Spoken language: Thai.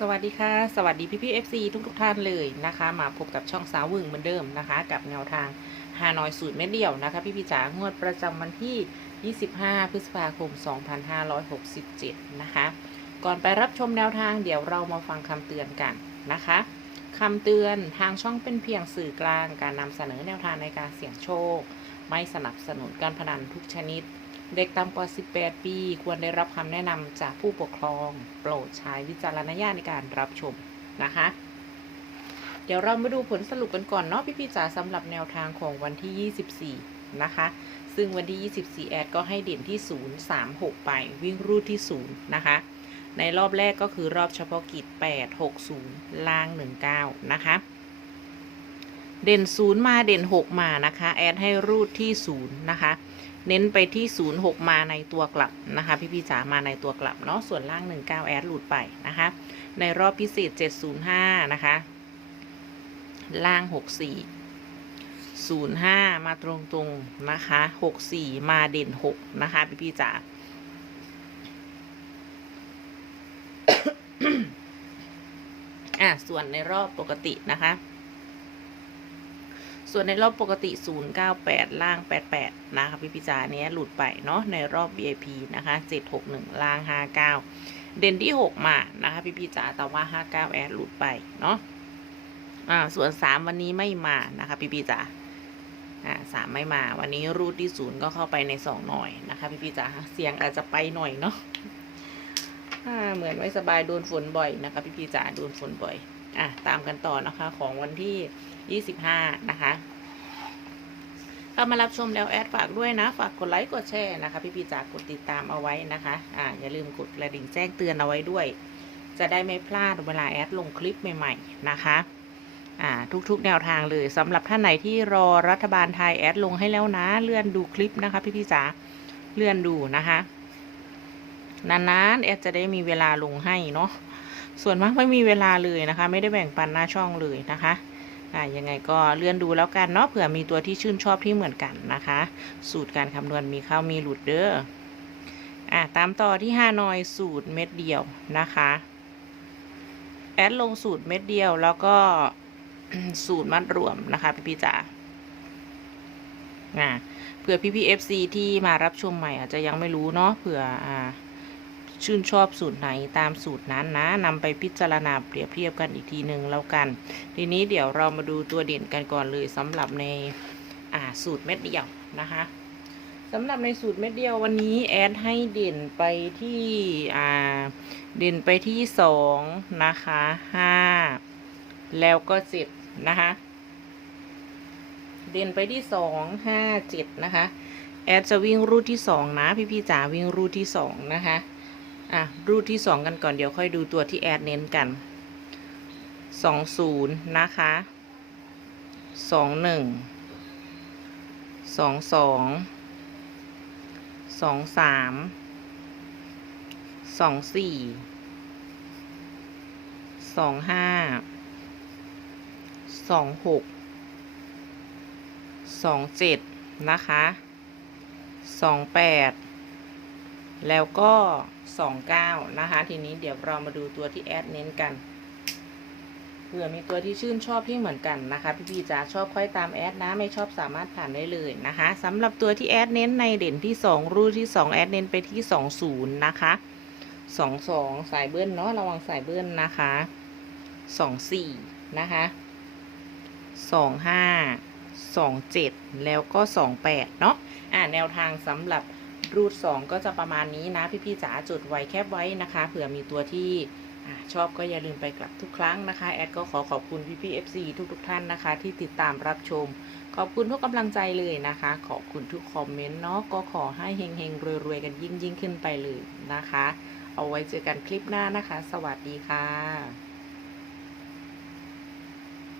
สวัสดีค่ะ สวัสดีพี่พี่เอฟซีทุกทุกท่านเลยนะคะ มาพบกับช่องสาววึงเหมือนเดิมนะคะ กับแนวทางฮานอยสูตรเม็ดเดียวนะคะ พี่พี่จ๋างวดประจำวันที่ 25 พฤษภาคม 2567 นะคะ ก่อนไปรับชมแนวทางเดี๋ยวเรามาฟังคำเตือนกันนะคะคำเตือนทางช่องเป็นเพียงสื่อกลางการนำเสนอแนวทางในการเสี่ยงโชค ไม่สนับสนุนการพนันทุกชนิด เด็กต่ำกว่า 18 ปี ควรได้รับคำแนะนำจากผู้ปกครอง โปรดใช้วิจารณญาณในการรับชมนะคะ เดี๋ยวเรามาดูผลสรุปกันก่อนเนาะพี่ๆจ๋าสำหรับแนวทางของวันที่ 24 นะคะ ซึ่งวันที่ 24 แอดก็ให้เด่นที่ 0 3 6 ไป วิ่งรูดที่ 0 นะคะ ในรอบแรกก็คือรอบเฉพาะกิจ 8 6 0 ล่าง 19 นะคะ เด่น 0 มาเด่น 6 มานะคะ แอดให้รูดที่ 0 นะคะ เน้นไปที่ 06 มาในตัวกลับนะคะ พี่พี่จ๋ามาในตัวกลับเนาะส่วนล่าง 19 แอดหลุดไปนะคะ ในรอบพิเศษ 705 นะคะ ล่าง 64 05 มาตรงๆนะคะ 64 มาเด่น 6 นะคะ พี่พี่จ๋าอะส่วนในรอบปกตินะคะ ส่วนในรอบปกติ 098 ล่าง 88 นะคะพี่พิจารเนี้ยหลุดไปเนาะในรอบ VIP นะคะ 761 ล่าง 59 เด่นที่ 6 มานะคะพี่พิจารแต่ว่า 59 แอดหลุดไปเนาะอ่าส่วน 3 วันนี้ไม่มานะคะพี่พิจารอ่าสามไม่มาวันนี้รูดที่ศูนย์ก็เข้าไปใน2หน่อยนะคะ พี่พิจารเสียงอาจจะไปหน่อยเนาะ่าเหมือนไม่สบายโดนฝนบ่อยนะคะ พี่พิจาโดนฝนบ่อย อะ ตามกันต่อนะคะ ของวันที่ 25 นะคะเข้ามารับชมแล้วแอดฝากด้วยนะ ฝากกดไลค์กดแชร์นะคะ พี่พี่จ๋ากดติดตามเอาไว้นะคะ อ่าอย่าลืมกดกระดิ่งแจ้งเตือนเอาไว้ด้วย จะได้ไม่พลาดเวลาแอดลงคลิปใหม่ ๆ นะคะอ่าทุกๆ แนวทางเลยสำหรับท่านไหนที่รอรัฐบาลไทยแอดลงให้แล้วนะ เลื่อนดูคลิปนะคะ พี่พี่จ๋าเลื่อนดูนะคะ นานๆแอดจะได้มีเวลาลงให้เนาะส่วนมากไม่มีเวลาเลยนะคะ ไม่ได้แบ่งปันหน้าช่องเลยนะคะอ่ายังไงก็เลื่อนดูแล้วกันเนาะเผื่อมีตัวที่ชื่นชอบที่เหมือนกันนะคะ สูตรการคำนวณมีเข้ามีหลุดเด้ออ่าตามต่อที่ฮานอยสูตรเม็ดเดียวนะคะแอดลงสูตรเม็ดเดียวแล้วก็สูตรมัดรวมนะคะพี่พี่จ๋าอ่าเผื่อพี่พี่เอฟซีที่มารับชมใหม่อาจจะยังไม่รู้เนาะเผื่ออ่า ชื่นชอบสูตรไหนตามสูตรนั้นนะนำไปพิจารณาเปรียบเทียบกันอีกทีหนึ่งแล้วกัน ทีนี้เดี๋ยวเรามาดูตัวเด่นกันก่อนเลยสำหรับในสูตรเม็ดเดียวนะคะสำหรับในสูตรเม็ดเดียววันนี้แอดให้เด่นไปที่อ่าเด่นไปที่สองนะคะห้าแล้วก็เจ็ดนะคะเด่นไปที่สองห้าเจ็ดนะคะ แอดจะวิ่งรูทที่สองนะ พี่พี่จ๋าวิ่งรูทที่สองนะคะ อะรูทที่สองกันก่อนเดี๋ยวค่อยดูตัวที่แอดเน้นกันสองศูนย์นะคะสองหนึ่งสองสองสองสามสองสี่สองห้าสองหกสองเจ็ดนะคะสองแปด แล้วก็สองเก้านะคะ ทีนี้เดี๋ยวเรามาดูตัวที่แอดเน้นกันเผื่อมีตัวที่ชื่นชอบที่เหมือนกันนะคะ พี่พีจ๋าชอบค่อยตามแอดนะ ไม่ชอบสามารถผ่านได้เลยนะคะสำหรับตัวที่แอดเน้นในเด่นที่สองรูที่สองแอดเน้นไปที่สองศูนย์นะคะสองสองสายเบิ้ลเนาะระวังสายเบิ้ลนะคะสองสี่นะคะสองห้าสองเจ็ดแล้วก็สองแปดเนาะอ่าแนวทางสำหรับ รูทสองก็จะประมาณนี้นะ พี่ๆจ๋าจดไว้แคบไว้นะคะ เผื่อมีตัวที่อชอบก็อย่าลืมไปกลับทุกครั้งนะคะ แอดก็ขอขอบคุณพี่ๆ FC ทุกๆท่านนะคะ ที่ติดตามรับชม ขอบคุณทุกกำลังใจเลยนะคะ ขอบคุณทุกคอมเมนต์เนาะก็ขอให้เฮงๆรวยๆกันยิ่งยิ่งๆขึ้นไปเลยนะคะ เอาไว้เจอกันคลิปหน้านะคะ สวัสดีค่ะ